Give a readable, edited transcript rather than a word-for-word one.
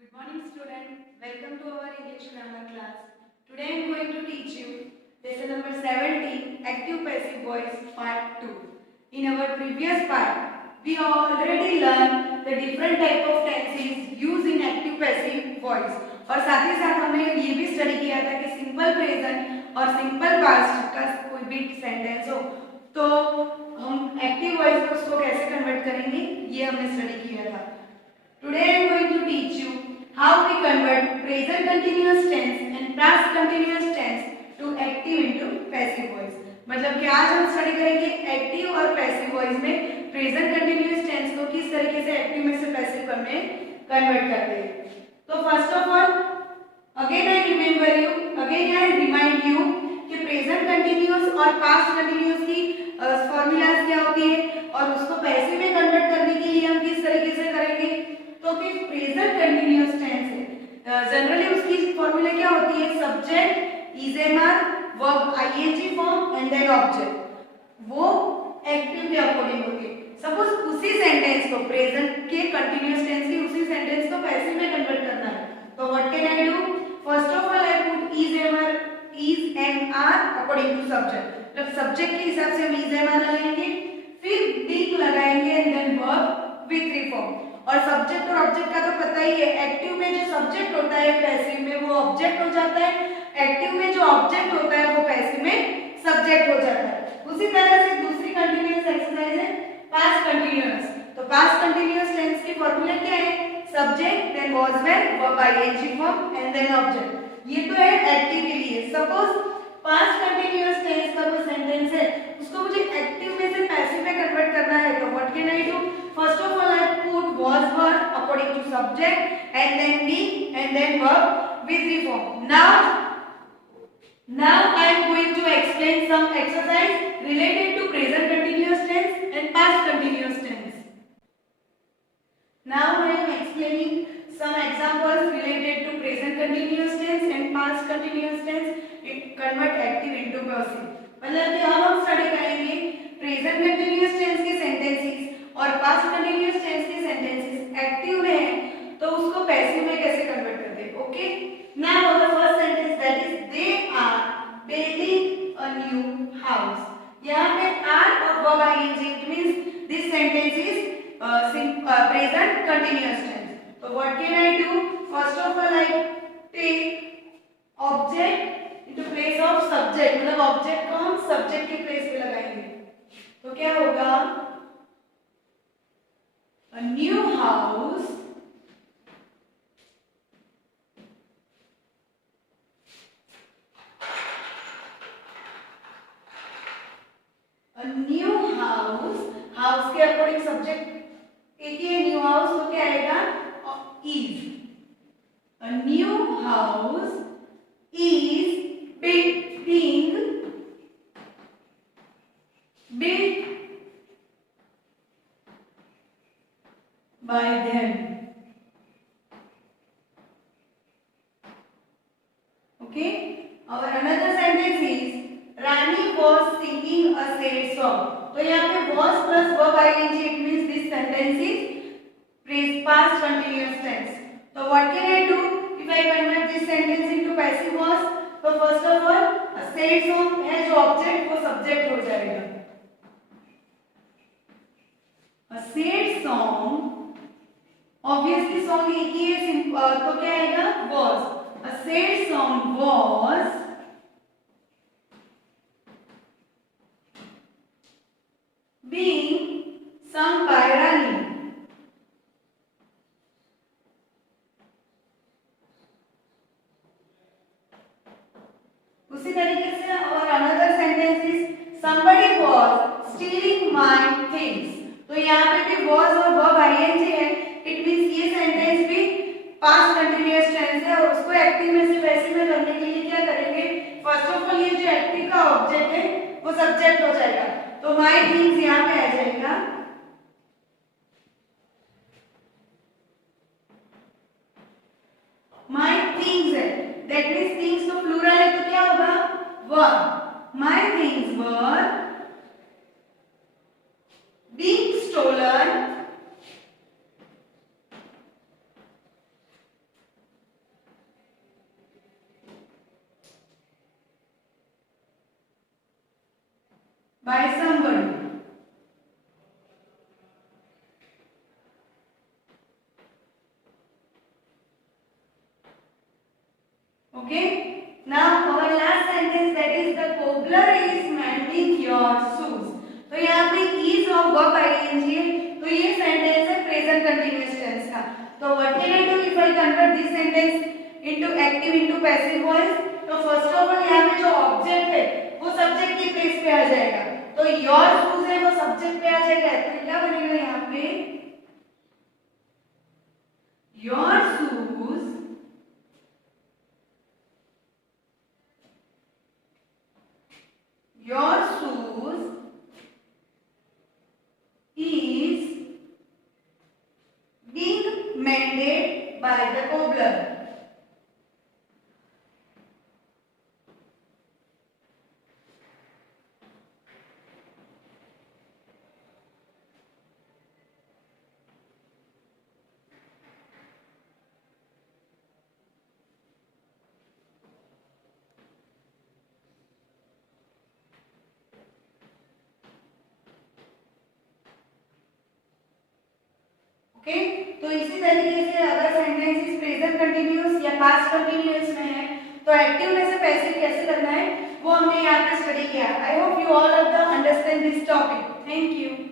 Good morning student. Welcome to our English grammar class. Today I am going to teach you lesson number 17 active passive voice part 2. In our previous part we already learned the different type of tenses used in active passive voice और साथ ही साथ हमने ये भी स्टडी किया था कि simple present और सिंपल पास्ट का कोई भी सेंटेंस हो तो हम एक्टिव वॉइस में उसको कैसे कन्वर्ट करेंगे ये हमने स्टडी किया था. Today I am going to teach you how we convert present continuous tense and past continuous tense to active into passive voice. मतलब कि आज हम स्टडी करेंगे एक्टिव और पैसिव वॉइस में प्रेजेंट कंटिन्यूअस टेंस को किस तरीके से एक्टिव में से पैसिव में कन्वर्ट करते हैं. तो first of all again I remind you कि प्रेजेंट कंटिन्यूअस और पास्ट कंटिन्यूअस की फॉर्मूलाज क्या होती है और उसको पैसिव में कन्वर्ट करने के लिए हम किस तरीके से करेंगे. तो कि प्रेजेंट कंटिन्यूअस टेंस है जनरली उसकी फॉर्मूला क्या होती है subject is am are verb I N G form and then object वो एक्टिव के अकॉर्डिंग होती है. सपोज उसी सेंटेंस को प्रेजेंट के कंटिन्यूअस टेंस की उसी सेंटेंस को पैसिव में कन्वर्ट करना है तो what can I do. First of all I put is am are according to subject. मतलब सब्जेक्ट के हिसाब से हम इज एमआर लगाएंगे फिर बीइंग लगाएंगे and then verb with three form. और सब्जेक्ट और ऑब्जेक्ट का तो पता ही है एक्टिव में जो सब्जेक्ट होता है पैसिव में वो ऑब्जेक्ट हो जाता है. एक्टिव में जो ऑब्जेक्ट होता है वो पैसिव में सब्जेक्ट हो जाता है. उसी तरह से दूसरी कंटीन्यूअस एक्सरसाइज है पास्ट कंटीन्यूअस. तो पास्ट कंटीन्यूअस टेंस की फॉर्मूला क्या है subject then was were verb I N G form and then object. ये तो है एक्टिव के लिए. सपोज पास्ट कंटीन्यूअस टेंस का कोई सेंटेंस है उसको मुझे एक्टिव में से पैसिव में कन्वर्ट करना है तो what can I do. First of all I put was verb according to subject and then be and then verb with three form. Now I am going to explain some exercise related to present continuous tense and past continuous tense. Now I am explaining some examples related to present continuous tense and past continuous tense. It convert active into passive. मतलब कि अब हम स्टडी करेंगे present continuous tense के सेंटेंसेस और past continuous tense के sentences active में है तो उसको पैसिव में कैसे कन्वर्ट करते हैं. Okay now the first sentence that is they are building a new house. यहां पे आर और verb ING it means this sentence is present continuous tense. तो what can I do. First of all I take object into place of subject. मतलब object को हम सब्जेक्ट के प्लेस पे लगाएंगे तो क्या होगा a new house हाउस के अकॉर्डिंग सब्जेक्ट एक ही है न्यू हाउस तो क्या आएगा इज. अ new house is being built by them. Okay, our another sentence is Rani was singing a sad song. तो यहाँ पे was plus verb ing it means this sentence is past continuous tense. So what can I do if I convert this sentence into passive was. तो first of all a sad song है जो object वो subject हो जाएगा. A sad song obviously song एक ही है तो क्या आएगा was. A sad song was being sung by Rani. उसी तरीके से और another sentence is somebody was stealing my things. तो यहाँ पे भी was और verb ing है इट मींस ये सेंटेंस भी पास्ट कंटिन्यूअस टेंस है और उसको एक्टिव में से पैसिव में करने के लिए क्या करेंगे. फर्स्ट ऑफ ऑल ये जो एक्टिव का ऑब्जेक्ट है वो सब्जेक्ट हो जाएगा तो माय थिंग्स यहाँ पे आ जाएगा. माय थिंग्स है दैट मींस थिंग्स तो प्लूरल है तो क्या होगा were. My things were being stolen present continuous tense का। तो what can I do if I convert this sentence into active into passive voice? तो फर्स्ट ऑफ ऑल यहाँ पे जो ऑब्जेक्ट है वो सब्जेक्ट की प्लेस पे आ जाएगा, तो योर शूज है वो सब्जेक्ट पे आ जाएगा, तो क्या बनेगा यहाँ पे your shoes is being mended by the cobbler. Okay, तो इसी तरीके से अगर सेंटेंस प्रेजेंट कंटिन्यूअस या पास्ट कंटिन्यूअस में है तो एक्टिव में से पैसिव कैसे करना है वो हमने यहाँ पे स्टडी किया। I hope you all of the understand this topic. Thank you.